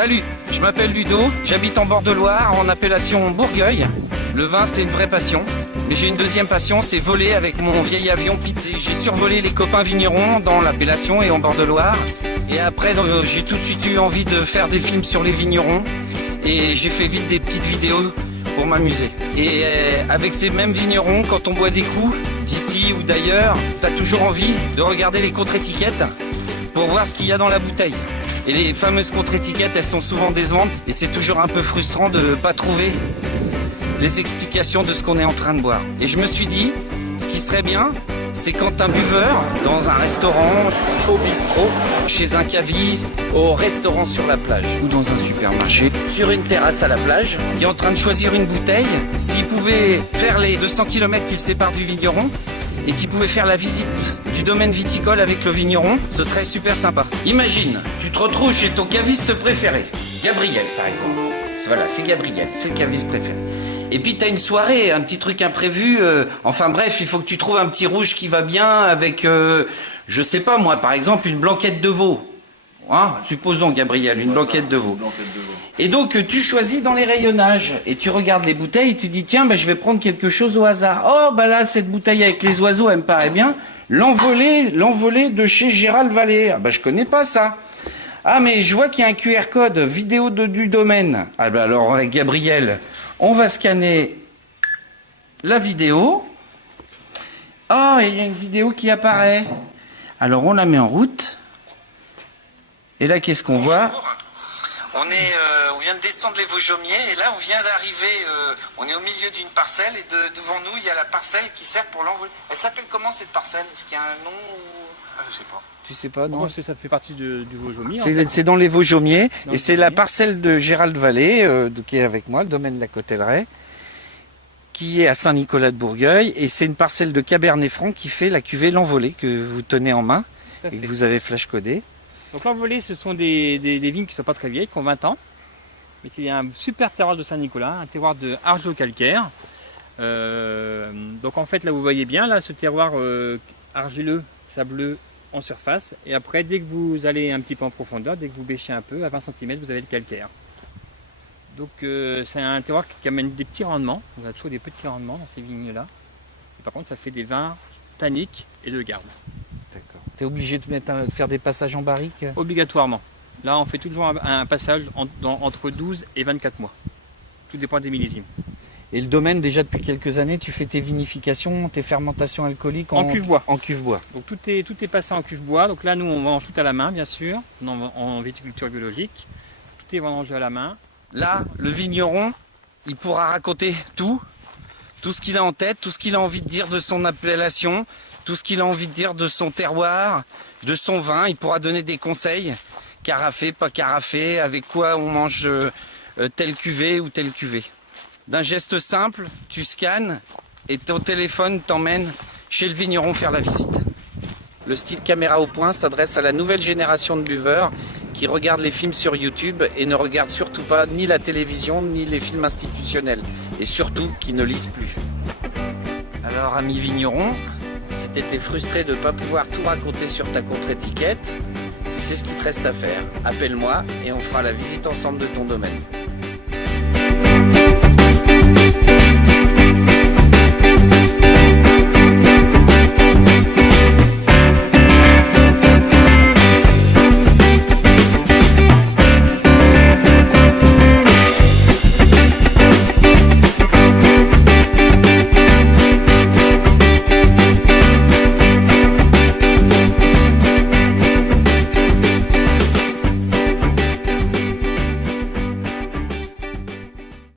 Salut, je m'appelle Ludo, j'habite en bord de Loire, en appellation Bourgueil. Le vin, c'est une vraie passion. Mais j'ai une deuxième passion, c'est voler avec mon vieil avion Pizzi. J'ai survolé les copains vignerons dans l'appellation et en bord de Loire. Et après, j'ai tout de suite eu envie de faire des films sur les vignerons. Et j'ai fait vite des petites vidéos pour m'amuser. Et avec ces mêmes vignerons, quand on boit des coups, d'ici ou d'ailleurs, t'as toujours envie de regarder les contre-étiquettes pour voir ce qu'il y a dans la bouteille. Et les fameuses contre-étiquettes, elles sont souvent décevantes et c'est toujours un peu frustrant de ne pas trouver les explications de ce qu'on est en train de boire. Et je me suis dit, ce qui serait bien, c'est quand un buveur, dans un restaurant, au bistrot, chez un caviste, au restaurant sur la plage ou dans un supermarché, sur une terrasse à la plage, qui est en train de choisir une bouteille, s'il pouvait faire les 200 km qu'il sépare du vigneron et qu'il pouvait faire la visite du domaine viticole avec le vigneron, ce serait super sympa. Imagine, tu te retrouves chez ton caviste préféré, Gabriel par exemple. Voilà, c'est Gabriel, c'est le caviste préféré. Et puis t'as une soirée, un petit truc imprévu, enfin bref, il faut que tu trouves un petit rouge qui va bien avec, je sais pas moi, par exemple une blanquette de veau. Hein, supposons Gabriel, une blanquette de veau. Et donc tu choisis dans les rayonnages et tu regardes les bouteilles et tu dis tiens, je vais prendre quelque chose au hasard. Oh là, cette bouteille avec les oiseaux, elle me paraît bien. L'envolée de chez Gérald Vallée. Ah je connais pas ça. Ah mais je vois qu'il y a un QR code, vidéo du domaine. Ah alors avec Gabriel, on va scanner la vidéo. Oh, il y a une vidéo qui apparaît. Alors on la met en route. Et là, qu'est-ce qu'on voit? On vient de descendre les Vosjomiers et là, on vient d'arriver. On est au milieu d'une parcelle et devant nous, il y a la parcelle qui sert pour l'envoler. Elle s'appelle comment cette parcelle? Est-ce qu'il y a un nom ou... Je sais pas. Tu sais pas, non? Moi, ça fait partie du Vosjomier. C'est dans les Vosjomiers et c'est la parcelle de Gérald Vallée qui est avec moi, le domaine de la Cotelleraie, qui est à Saint-Nicolas de Bourgueil et c'est une parcelle de Cabernet Franc qui fait la cuvée L'Envolée que vous tenez en main et que vous avez flash codé. Donc l'Envolée, ce sont des vignes qui ne sont pas très vieilles, qui ont 20 ans. Mais c'est un super terroir de Saint-Nicolas, un terroir de argilo-calcaire. Donc en fait, là vous voyez bien, là ce terroir argileux, sableux en surface. Et après, dès que vous allez un petit peu en profondeur, dès que vous bêchez un peu, à 20 cm, vous avez le calcaire. Donc c'est un terroir qui amène des petits rendements. On a toujours des petits rendements dans ces vignes-là. Par contre, ça fait des vins tanniques et de garde. D'accord. Tu es obligé de faire des passages en barrique? Obligatoirement. Là, on fait toujours un passage entre 12 et 24 mois. Tout dépend des millésimes. Et le domaine, déjà depuis quelques années, tu fais tes vinifications, tes fermentations alcooliques en cuve-bois. En cuve-bois. Donc tout est passé en cuve-bois. Donc là, nous, on vendange tout à la main, bien sûr, en viticulture biologique. Tout est vendangé à la main. Là, le vigneron, il pourra raconter tout ce qu'il a en tête, tout ce qu'il a envie de dire de son appellation, tout ce qu'il a envie de dire de son terroir, de son vin. Il pourra donner des conseils, carafé, pas carafé, avec quoi on mange telle cuvée ou telle cuvée. D'un geste simple, tu scannes et ton téléphone t'emmène chez le vigneron faire la visite. Le style caméra au point s'adresse à la nouvelle génération de buveurs qui regardent les films sur YouTube et ne regardent surtout pas ni la télévision ni les films institutionnels. Et surtout, qui ne lisent plus. Alors, ami vigneron, si tu étais frustré de ne pas pouvoir tout raconter sur ta contre-étiquette, tu sais ce qu'il te reste à faire. Appelle-moi et on fera la visite ensemble de ton domaine.